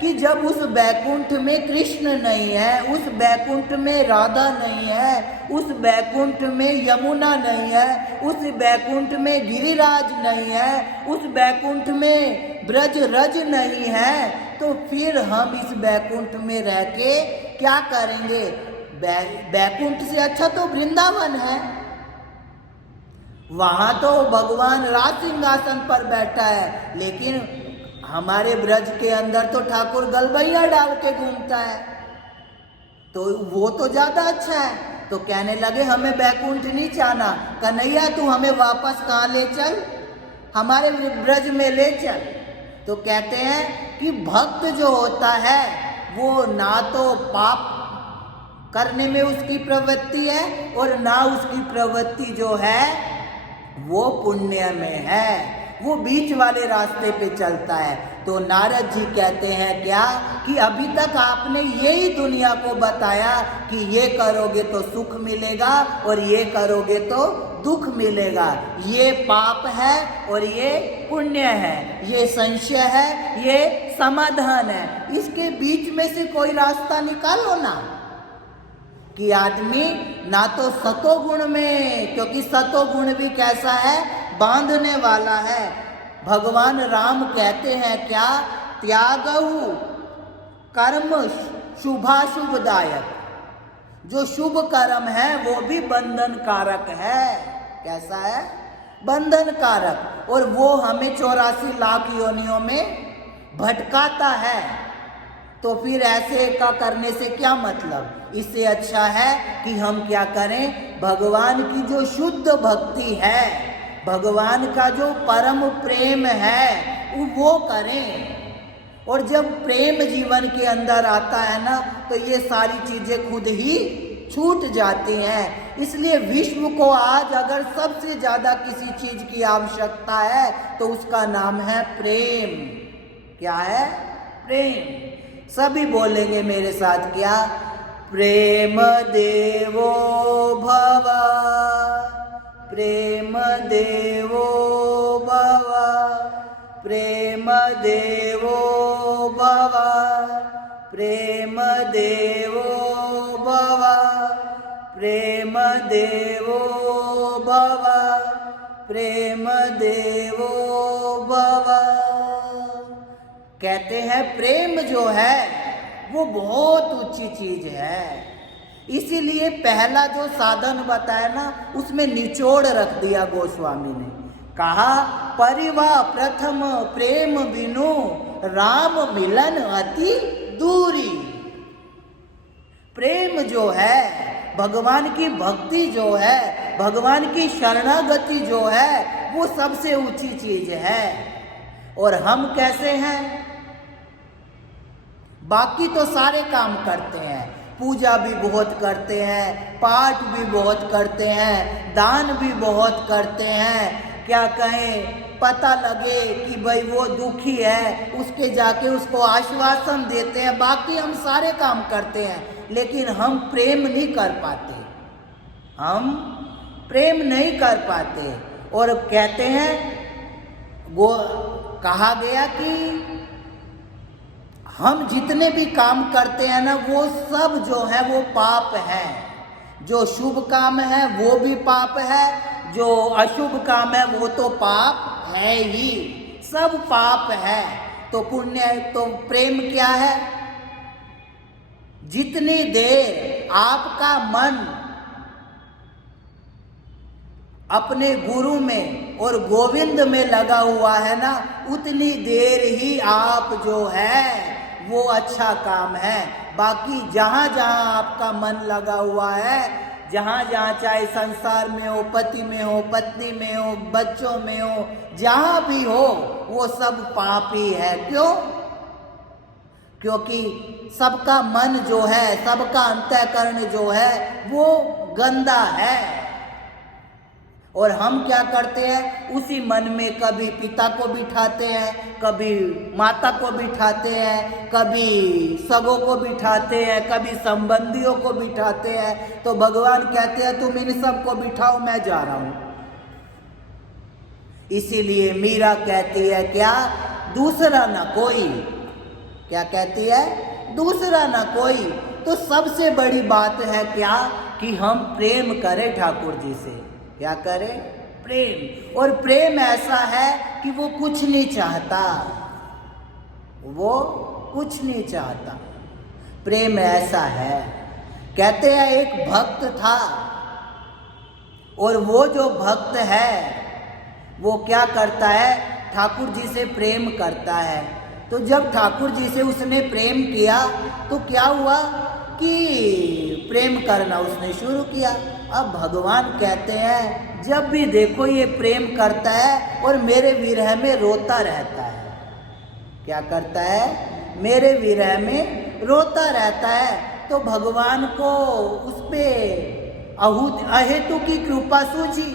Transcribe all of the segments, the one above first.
कि जब उस बैकुंठ में कृष्ण नहीं है, उस बैकुंठ में राधा नहीं है, उस बैकुंठ में यमुना नहीं है, उस बैकुंठ में गिरिराज नहीं है, उस बैकुंठ में ब्रज रज नहीं है, तो फिर हम इस बैकुंठ में रह के क्या करेंगे? बैकुंठ से अच्छा तो वृंदावन है। वहां तो भगवान राज सिंहासन पर बैठा है, लेकिन हमारे ब्रज के अंदर तो ठाकुर गलबैया डाल के घूमता है, तो वो तो ज्यादा अच्छा है। तो कहने लगे हमें बैकुंठ नहीं चाहना, कन्हैया तू हमें वापस कहाँ ले चल, हमारे ब्रज में ले चल। तो कहते हैं कि भक्त जो होता है वो ना तो पाप करने में उसकी प्रवृत्ति है और ना उसकी प्रवृत्ति जो है वो पुण्य में है, वो बीच वाले रास्ते पे चलता है। तो नारद जी कहते हैं क्या कि अभी तक आपने यही दुनिया को बताया कि ये करोगे तो सुख मिलेगा और ये करोगे तो दुख मिलेगा, ये पाप है और ये पुण्य है, ये संशय है, ये समाधान है, इसके बीच में से कोई रास्ता निकालो ना। कि आदमी ना तो सतोगुण में, क्योंकि सतोगुण भी कैसा है, बांधने वाला है। भगवान राम कहते हैं क्या, त्यागहु कर्म शुभाशुभदायक, जो शुभ कर्म है वो भी बंधन कारक है। कैसा है? बंधन कारक। और वो हमें 84 लाख योनियों में भटकाता है। तो फिर ऐसे का करने से क्या मतलब? इससे अच्छा है कि हम क्या करें, भगवान की जो शुद्ध भक्ति है, भगवान का जो परम प्रेम है वो करें। और जब प्रेम जीवन के अंदर आता है ना, तो ये सारी चीजें खुद ही छूट जाती हैं। इसलिए विश्व को आज अगर सबसे ज्यादा किसी चीज की आवश्यकता है तो उसका नाम है प्रेम। क्या है? प्रेम। सभी बोलेंगे मेरे साथ, क्या? प्रेम देवो भव, प्रेम देवो भव, प्रेम देवो भव, प्रेम देवो भव, प्रेम देवो भव, प्रेम देवो भव। कहते हैं प्रेम जो है वो बहुत ऊंची चीज है। इसीलिए पहला जो साधन बताया ना, उसमें निचोड़ रख दिया गोस्वामी ने। कहा परिवाह प्रथम प्रेम बिनु राम मिलन अति दूरी। प्रेम जो है, भगवान की भक्ति जो है, भगवान की शरणागति जो है, वो सबसे ऊंची चीज है। और हम कैसे हैं? बाकी तो सारे काम करते हैं, पूजा भी बहुत करते हैं, पाठ भी बहुत करते हैं, दान भी बहुत करते हैं। क्या कहें, पता लगे कि भाई वो दुखी है, उसके जाके उसको आश्वासन देते हैं। बाकी हम सारे काम करते हैं, लेकिन हम प्रेम नहीं कर पाते, हम प्रेम नहीं कर पाते। और कहते हैं वो कहा गया कि हम जितने भी काम करते हैं ना, वो सब जो है वो पाप है। जो शुभ काम है वो भी पाप है, जो अशुभ काम है वो तो पाप है ही, सब पाप है। तो पुण्य, तो प्रेम क्या है? जितनी देर आपका मन अपने गुरु में और गोविंद में लगा हुआ है ना, उतनी देर ही आप जो है वो अच्छा काम है। बाकी जहाँ जहाँ आपका मन लगा हुआ है, जहाँ जहाँ चाहे संसार में हो, पति में हो, पत्नी में हो, बच्चों में हो, जहाँ भी हो, वो सब पाप ही है। क्यों? क्योंकि सबका मन जो है, सबका अंतःकरण जो है वो गंदा है। और हम क्या करते हैं, उसी मन में कभी पिता को बिठाते हैं, कभी माता को बिठाते हैं, कभी सगों को बिठाते हैं, कभी संबंधियों को बिठाते हैं। तो भगवान कहते हैं तुम इन सब को बिठाओ, मैं जा रहा हूं। इसीलिए मीरा कहती है क्या, दूसरा न कोई, क्या कहती है? दूसरा ना कोई। तो सबसे बड़ी बात है क्या? कि हम प्रेम करें ठाकुर जी से। क्या करें? प्रेम। और प्रेम ऐसा है कि वो कुछ नहीं चाहता, वो कुछ नहीं चाहता। प्रेम ऐसा है। कहते हैं एक भक्त था, और वो जो भक्त है वो क्या करता है? ठाकुर जी से प्रेम करता है। तो जब ठाकुर जी से उसने प्रेम किया तो क्या हुआ कि प्रेम करना उसने शुरू किया। अब भगवान कहते हैं जब भी देखो ये प्रेम करता है और मेरे विरह में रोता रहता है। क्या करता है? मेरे विरह में रोता रहता है। तो भगवान को उस पे अहेतु की कृपा सूझी।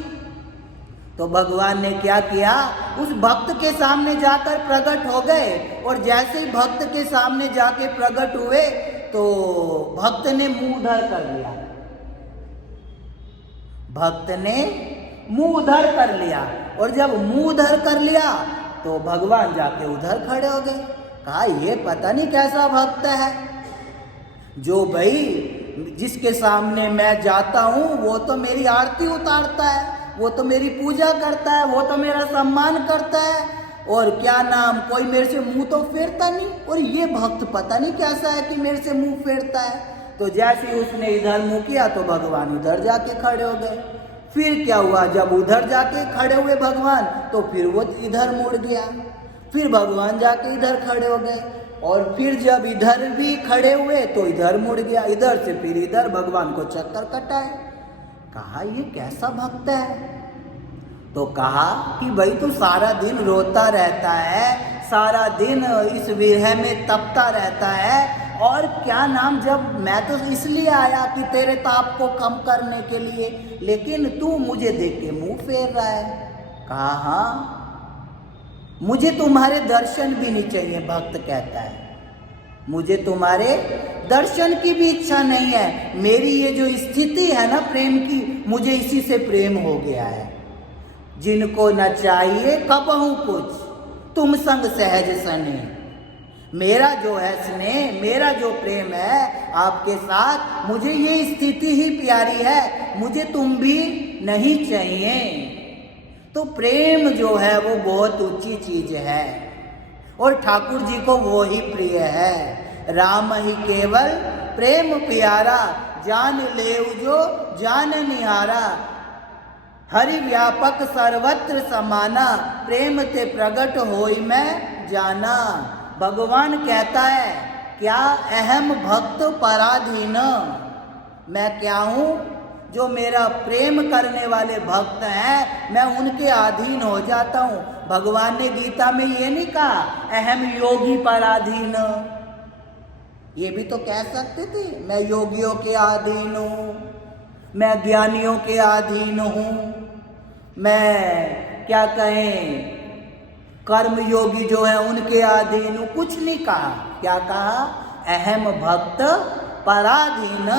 तो भगवान ने क्या किया? उस भक्त के सामने जाकर प्रकट हो गए, और जैसे ही भक्त के सामने जाके प्रकट हुए तो भक्त ने मुंह उधर कर लिया। भक्त ने मुंह उधर कर लिया, और जब मुंह उधर कर लिया तो भगवान जाके उधर खड़े हो गए। कहा ये पता नहीं कैसा भक्त है, जो भाई जिसके सामने मैं जाता हूं वो तो मेरी आरती उतारता है, वो तो मेरी पूजा करता है, वो तो मेरा सम्मान करता है, और क्या नाम कोई मेरे से मुंह तो फेरता नहीं, और ये भक्त पता नहीं कैसा है कि मेरे से मुंह फेरता है। तो जैसे ही उसने इधर मुंह किया तो भगवान उधर जाके खड़े हो गए। फिर क्या हुआ? जब उधर जाके खड़े हुए भगवान तो फिर वो इधर मुड़ गया। फिर भगवान जाके इधर खड़े हो गए, और फिर जब इधर भी खड़े हुए तो इधर मुड़ गया, इधर से फिर इधर। भगवान को चक्कर कटाए। कहा ये कैसा भक्त है? तो कहा कि भाई तू सारा दिन रोता रहता है, सारा दिन इस विरह में तपता रहता है, और क्या नाम जब मैं तो इसलिए आया कि तेरे ताप को कम करने के लिए, लेकिन तू मुझे देख के मुंह फेर रहा है। कहा हाँ, मुझे तुम्हारे दर्शन भी नहीं चाहिए। भक्त कहता है मुझे तुम्हारे दर्शन की भी इच्छा नहीं है। मेरी ये जो स्थिति है ना प्रेम की, मुझे इसी से प्रेम हो गया है। जिनको न चाहिए कबहू कुछ, तुम संग सहज सने। मेरा जो है स्नेह, मेरा जो प्रेम है आपके साथ, मुझे ये स्थिति ही प्यारी है, मुझे तुम भी नहीं चाहिए। तो प्रेम जो है वो बहुत ऊंची चीज है, और ठाकुर जी को वो ही प्रिय है। राम ही केवल प्रेम प्यारा, जान लेव जो जान निहारा। हरि व्यापक सर्वत्र समाना, प्रेम ते प्रगट होई मैं जाना। भगवान कहता है क्या? अहम भक्त पराधीन। मैं क्या हूँ? जो मेरा प्रेम करने वाले भक्त हैं मैं उनके अधीन हो जाता हूँ। भगवान ने गीता में ये नहीं कहा अहम योगी पराधीन। ये भी तो कह सकते थे मैं योगियों के अधीन हूँ, मैं ज्ञानियों के अधीन हूँ, मैं क्या कहें कर्म योगी जो है उनके अधीन हूँ। कुछ नहीं कहा। क्या कहा? अहम भक्त पराधीन।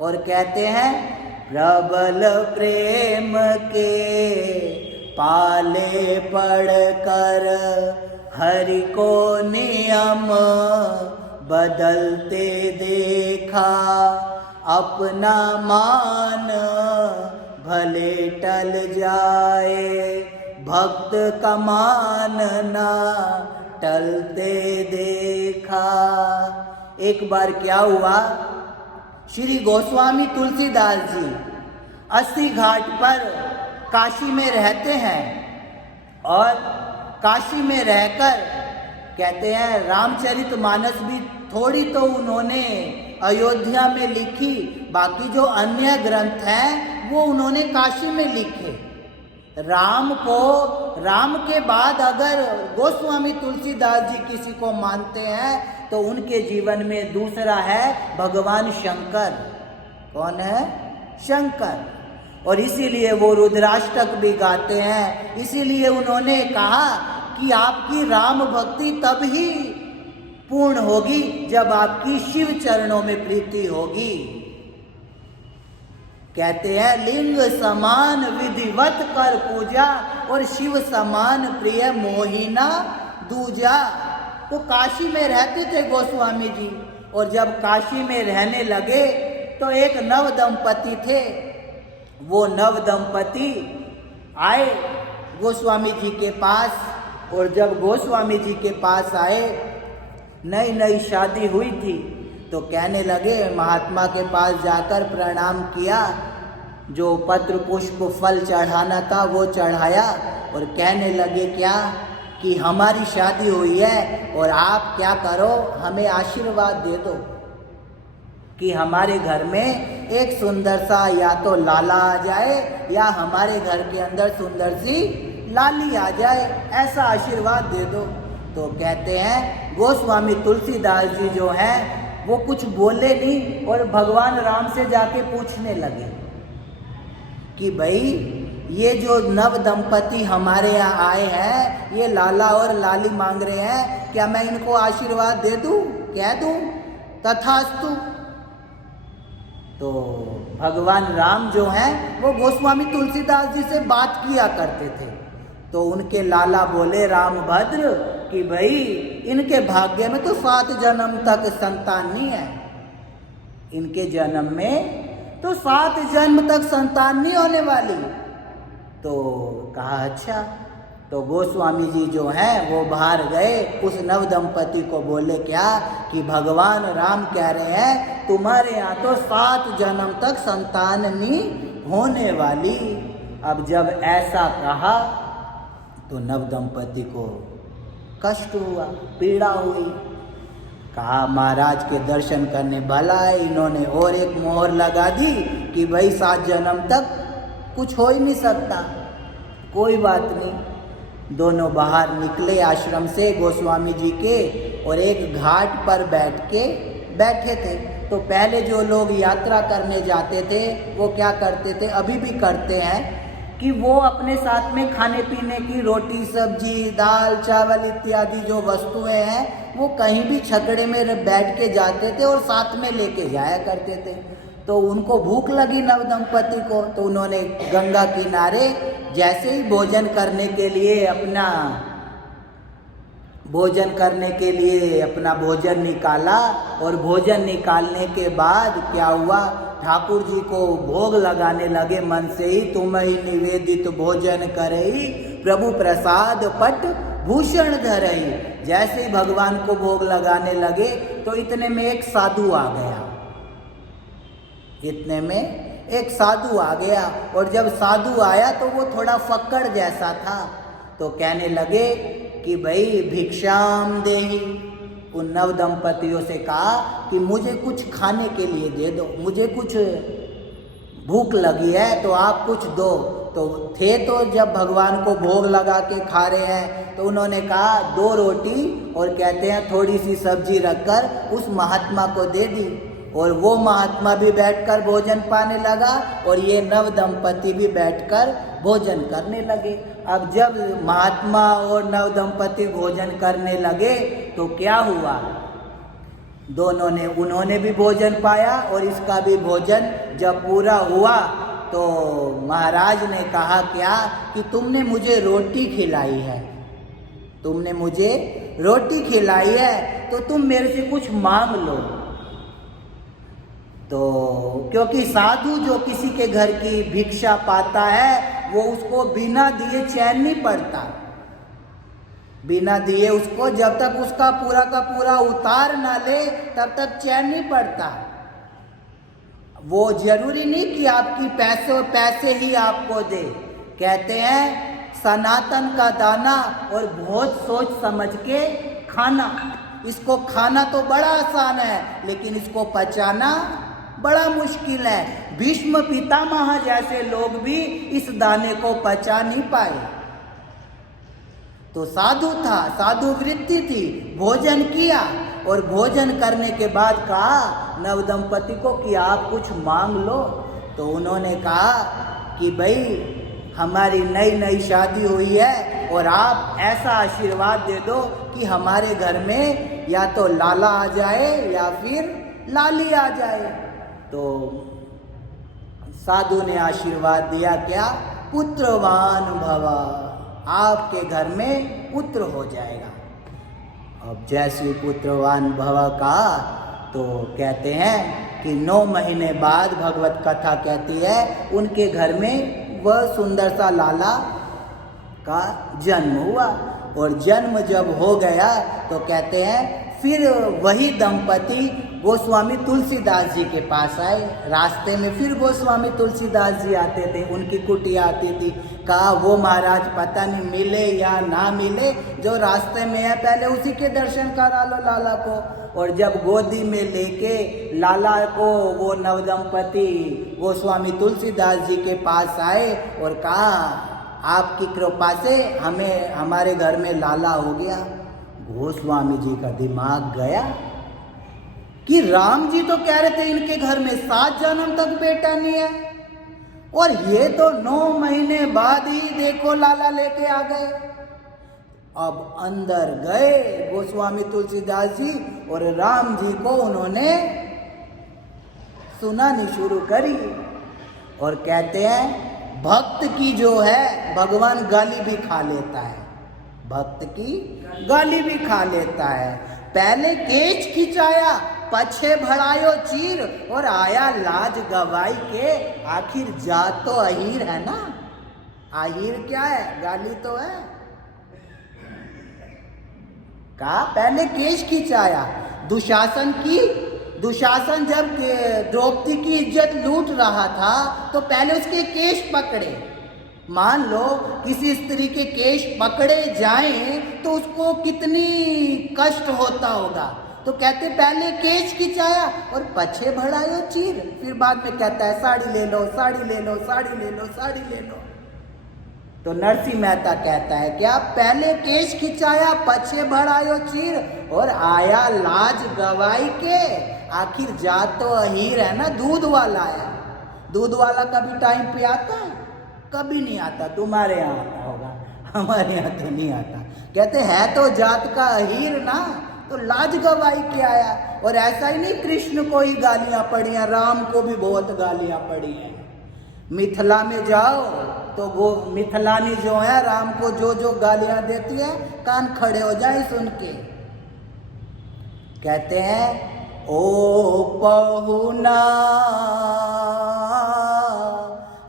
और कहते हैं प्रबल प्रेम के पाले पड़कर हरि को नियम बदलते देखा। अपना मान भले टल जाए, भक्त का मान ना टलते देखा। एक बार क्या हुआ, श्री गोस्वामी तुलसीदास जी अस्सी घाट पर काशी में रहते हैं, और काशी में रहकर कहते हैं रामचरितमानस भी थोड़ी तो उन्होंने अयोध्या में लिखी, बाकी जो अन्य ग्रंथ हैं वो उन्होंने काशी में लिखे। राम के बाद अगर गोस्वामी तुलसीदास जी किसी को मानते हैं तो उनके जीवन में दूसरा है भगवान शंकर। कौन है? शंकर। और इसीलिए वो रुद्राष्टक भी गाते हैं। इसीलिए उन्होंने कहा कि आपकी राम भक्ति तब ही पूर्ण होगी जब आपकी शिव चरणों में प्रीति होगी। कहते हैं लिंग समान विधिवत कर पूजा, और शिव समान प्रिय मोहिना दूजा। वो काशी में रहते थे गोस्वामी जी। और जब काशी में रहने लगे तो एक नव दंपति थे। वो नव दंपति आए गोस्वामी जी के पास। और जब गोस्वामी जी के पास आए, नई नई शादी हुई थी, तो कहने लगे, महात्मा के पास जाकर प्रणाम किया, जो पत्र पुष्प फल चढ़ाना था वो चढ़ाया। और कहने लगे क्या कि हमारी शादी हुई है और आप क्या करो, हमें आशीर्वाद दे दो कि हमारे घर में एक सुंदर सा या तो लाला आ जाए या हमारे घर के अंदर सुंदर सी लाली आ जाए, ऐसा आशीर्वाद दे दो। तो कहते हैं गोस्वामी तुलसीदास जी जो हैं वो कुछ बोले नहीं और भगवान राम से जाके पूछने लगे कि भाई ये जो नव दंपति हमारे यहाँ आए हैं, ये लाला और लाली मांग रहे हैं, क्या मैं इनको आशीर्वाद दे दूं, कह दूं? तथास्तु। तो भगवान राम जो हैं वो गोस्वामी तुलसीदास जी से बात किया करते थे। तो उनके लाला बोले रामभद्र कि भाई इनके भाग्य में तो 7 जन्म तक संतान नहीं है, इनके जन्म में तो 7 जन्म तक संतान नहीं होने वाली। तो कहा अच्छा। तो गोस्वामी जी जो हैं वो बाहर गए, उस नव दंपति को बोले क्या कि भगवान राम कह रहे हैं तुम्हारे यहाँ तो 7 जन्म तक संतान नहीं होने वाली। अब जब ऐसा कहा तो नव दंपति को कष्ट हुआ, पीड़ा हुई। कहा महाराज के दर्शन करने भला है, इन्होंने और एक मोहर लगा दी कि भाई 7 जन्म तक कुछ हो ही नहीं सकता। कोई बात नहीं। दोनों बाहर निकले आश्रम से गोस्वामी जी के और एक घाट पर बैठे थे। तो पहले जो लोग यात्रा करने जाते थे वो क्या करते थे, अभी भी करते हैं, कि वो अपने साथ में खाने पीने की रोटी सब्जी दाल चावल इत्यादि जो वस्तुएं हैं वो कहीं भी छकड़े में बैठ के जाते थे और साथ में लेके जाया करते थे। तो उनको भूख लगी नव दंपति को, तो उन्होंने गंगा किनारे जैसे ही भोजन करने के लिए अपना भोजन निकाला। और भोजन निकालने के बाद क्या हुआ, ठाकुर जी को भोग लगाने लगे मन से ही, तुम ही निवेदित भोजन करई प्रभु प्रसाद पट भूषण धरई। जैसे ही भगवान को भोग लगाने लगे तो इतने में एक साधु आ गया। और जब साधु आया तो वो थोड़ा फक्कड़ जैसा था। तो कहने लगे कि भाई भिक्षाम देहि। उन नव दंपतियों से कहा कि मुझे कुछ खाने के लिए दे दो, मुझे कुछ भूख लगी है तो आप कुछ दो। तो थे तो जब भगवान को भोग लगा के खा रहे हैं, तो उन्होंने कहा 2 रोटी और कहते हैं थोड़ी सी सब्जी रखकर उस महात्मा को दे दी। और वो महात्मा भी बैठकर भोजन पाने लगा और ये नव दंपति भी बैठकर भोजन करने लगे। अब जब महात्मा और नव दंपति भोजन करने लगे तो क्या हुआ, उन्होंने भी भोजन पाया और इसका भी भोजन जब पूरा हुआ तो महाराज ने कहा क्या कि तुमने मुझे रोटी खिलाई है, तो तुम मेरे से कुछ मांग लो। तो क्योंकि साधु जो किसी के घर की भिक्षा पाता है वो उसको बिना दिए चैन नहीं पड़ता, बिना दिए उसको जब तक उसका पूरा का पूरा उतार ना ले तब तक चैन नहीं पड़ता। वो जरूरी नहीं कि आपकी पैसे ही आपको दे। कहते हैं सनातन का दाना और बहुत सोच समझ के खाना। इसको खाना तो बड़ा आसान है लेकिन इसको पचाना बड़ा मुश्किल है। भीष्म पितामह जैसे लोग भी इस दाने को पचा नहीं पाए। तो साधु था, साधु वृत्ति थी, भोजन किया और भोजन करने के बाद कहा नव दंपति को कि आप कुछ मांग लो। तो उन्होंने कहा कि भाई हमारी नई शादी हुई है और आप ऐसा आशीर्वाद दे दो कि हमारे घर में या तो लाला आ जाए या फिर लाली आ जाए। तो साधु ने आशीर्वाद दिया क्या, पुत्रवान भव, आपके घर में पुत्र हो जाएगा। अब जैसे पुत्रवान भव का तो कहते हैं कि 9 महीने बाद भगवत कथा कहती है उनके घर में वह सुंदर सा लाला का जन्म हुआ। और जन्म जब हो गया तो कहते हैं फिर वही दंपति गोस्वामी तुलसीदास जी के पास आए। रास्ते में फिर गोस्वामी तुलसीदास जी आते थे, उनकी कुटिया आती थी। कहा वो महाराज पता नहीं मिले या ना मिले, जो रास्ते में है पहले उसी के दर्शन करा लो लाला को। और जब गोदी में लेके लाला को वो नवदंपति गोस्वामी तुलसीदास जी के पास आए और कहा आपकी कृपा से हमें हमारे घर में लाला हो गया। गोस्वामी जी का दिमाग गया कि राम जी तो कह रहे थे इनके घर में 7 जन्म तक बेटा नहीं है, और ये तो 9 महीने बाद ही देखो लाला लेके आ गए। अब अंदर गए गोस्वामी तुलसीदास जी और राम जी को उन्होंने सुनानी शुरू करी। और कहते हैं भक्त की जो है भगवान गाली भी खा लेता है, भक्त की गाली भी खा लेता है। पहले केश खिंचाया पछे भड़ायो चीर, और आया लाज गवाई के, आखिर जात तो अहीर है ना। अहीर क्या है? गाली तो है। कहा पहले केश खिंचाया। दुशासन जब द्रौपदी की इज्जत लूट रहा था तो पहले उसके केश पकड़े। मान लो किसी स्त्री के केश पकड़े जाएं तो उसको कितनी कष्ट होता होगा। तो कहते पहले केश खिंचाया और पछे भड़ायो चीर, फिर बाद में कहता है साड़ी ले लो, साड़ी ले लो, साड़ी ले लो, साड़ी ले लो। तो नरसिंह मेहता कहता है क्या पहले केश खिंचाया पछे भड़ायो चीर, और आया लाज गवाई के, आखिर जात तो अहीर है ना। दूध वाला है, दूध वाला कभी टाइम पे आता है? कभी नहीं आता। तुम्हारे यहाँ आता होगा, हमारे यहाँ तो नहीं आता। कहते है तो जात का अहीर ना, तो लाज गवाई के आया। और ऐसा ही नहीं कृष्ण को ही गालियां पड़ी हैं, राम को भी बहुत गालियां पड़ी हैं। मिथिला में जाओ तो वो मिथिलानी जो है राम को जो जो गालियां देती है कान खड़े हो जाए सुन के। कहते हैं ओ पहुना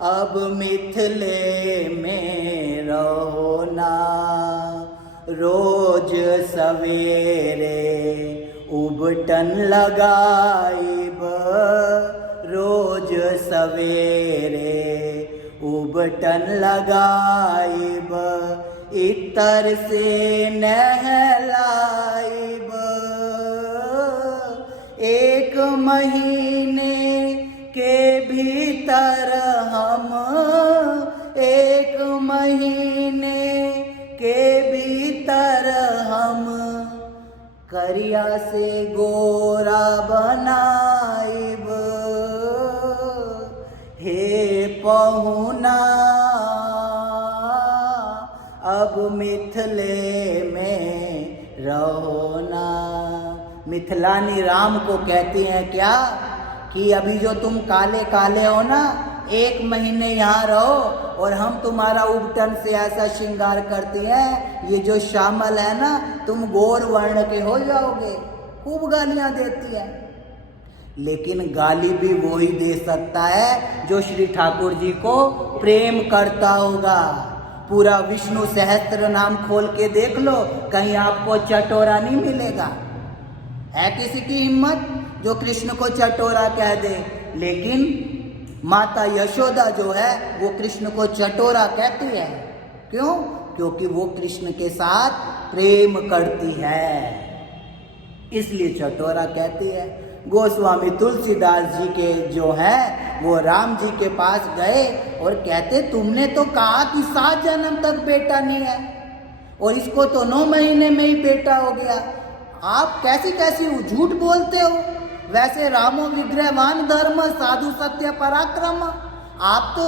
अब मिथिले में रहो ना, रोज सवेरे उबटन लगाइब, रोज सवेरे उबटन लगाइब, इतर से नहलाइब, 1 महीने के भीतर हम, 1 महीने के भीतर हम, करिया से गोरा बनाइब, हे पहुना अब मिथिले में रहो ना। मिथिलानी राम को कहती हैं क्या कि अभी जो तुम काले काले हो ना, 1 महीने यहाँ रहो और हम तुम्हारा उबटन से ऐसा श्रृंगार करती हैं, ये जो श्यामल है ना तुम गोर वर्ण के हो जाओगे। खूब गालियां देती है। लेकिन गाली भी वो ही दे सकता है जो श्री ठाकुर जी को प्रेम करता होगा। पूरा विष्णु सहस्त्र नाम खोल के देख लो, कहीं आपको चटोरा नहीं मिलेगा। है किसी की हिम्मत जो कृष्ण को चटोरा कह दे? लेकिन माता यशोदा जो है वो कृष्ण को चटोरा कहती है। क्यों? क्योंकि वो कृष्ण के साथ प्रेम करती है, इसलिए चटोरा कहती है। गोस्वामी तुलसीदास जी के जो है वो राम जी के पास गए और कहते तुमने तो कहा कि 7 जन्म तक बेटा नहीं है और इसको तो 9 महीने में ही बेटा हो गया। आप कैसी कैसी झूठ बोलते हो? वैसे रामो विग्रहवान धर्म साधु सत्य पराक्रम, आप तो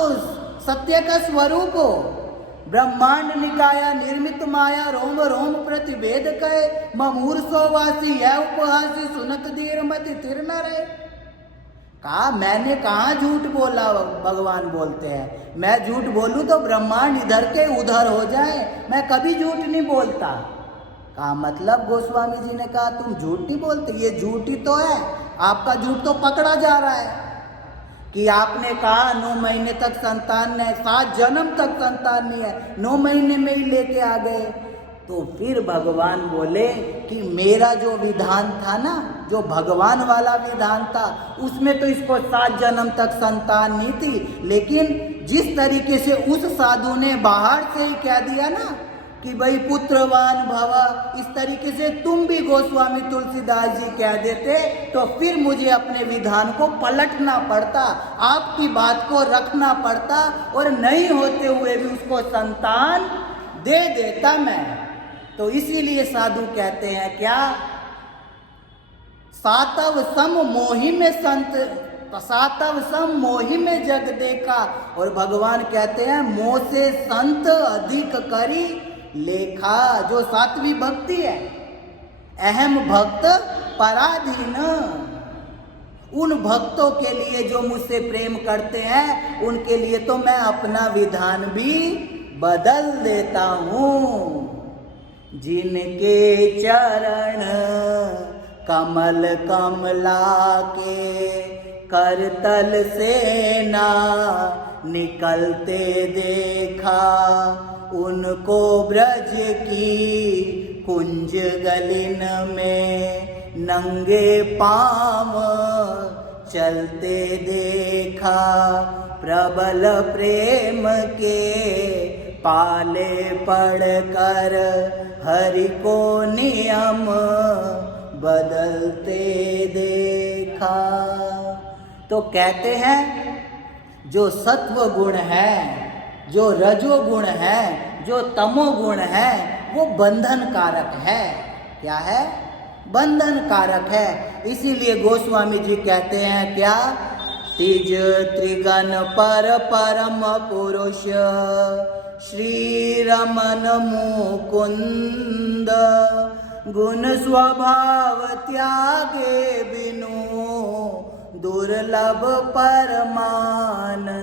सत्य का स्वरूप हो। ब्रह्मांड निकाया निर्मित माया रोम रोम प्रतिभेद कहे, ममूर्षोवासी यह उपहासी सुनत धीर मति थिर न रहे। कहा मैंने कहाँ झूठ बोला? भगवान बोलते हैं मैं झूठ बोलूं तो ब्रह्मांड इधर के उधर हो जाए, मैं कभी झूठ नहीं बोलता। कहा मतलब गोस्वामी जी ने कहा तुम झूठ नहीं बोलते, ये झूठ ही तो है, आपका झूठ तो पकड़ा जा रहा है कि आपने कहा 9 महीने तक संतान है, 7 जन्म तक संतान नहीं है, 9 महीने में ही लेके आ गए। तो फिर भगवान बोले कि मेरा जो विधान था ना, जो भगवान वाला विधान था, उसमें तो इसको 7 जन्म तक संतान नहीं थी, लेकिन जिस तरीके से उस साधु ने बाहर से ही कह दिया ना कि भाई पुत्रवान भव, इस तरीके से तुम भी गोस्वामी तुलसीदास जी कह देते तो फिर मुझे अपने विधान को पलटना पड़ता, आपकी बात को रखना पड़ता और नहीं होते हुए भी उसको संतान दे देता मैं। तो इसीलिए साधु कहते हैं क्या, सातव सम मोहि में संत, सातव सम मोहि में जग देखा। और भगवान कहते हैं मोह से संत अधिक करी लेखा। जो सात्विक भक्ति है, अहम भक्त पराधीन, उन भक्तों के लिए जो मुझसे प्रेम करते हैं उनके लिए तो मैं अपना विधान भी बदल देता हूँ। जिनके चरण कमल कमला के करतल से ना निकलते देखा, उनको ब्रज की कुंज गलिन में नंगे पांव चलते देखा। प्रबल प्रेम के पाले पड़कर हरि को नियम बदलते देखा। तो कहते हैं जो सत्व गुण है, जो रजो गुण है, जो तमो गुण है, वो बंधन कारक है। क्या है? बंधन कारक है। इसीलिए गोस्वामी जी कहते हैं क्या, तिज त्रिगण पर परम पुरुष श्री रमन मुकुंद, गुण स्वभाव त्यागे बिनु दुर्लभ परमानंद।